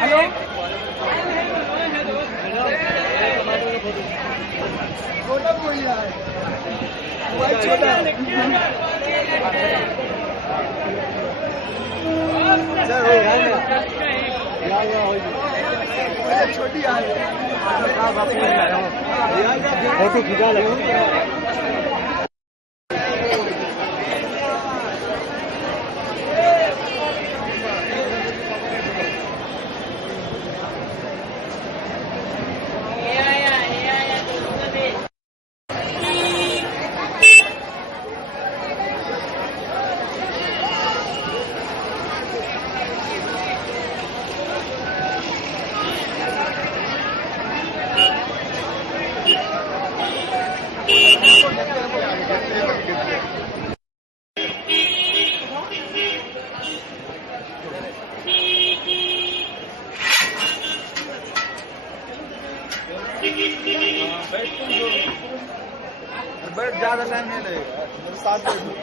हेलो छोटा बोल रहा है मोबाइल छोटा छोटी आ फोटो खिंचा लो बैठ ज्यादा टाइम नहीं लगेगा 7 मिनट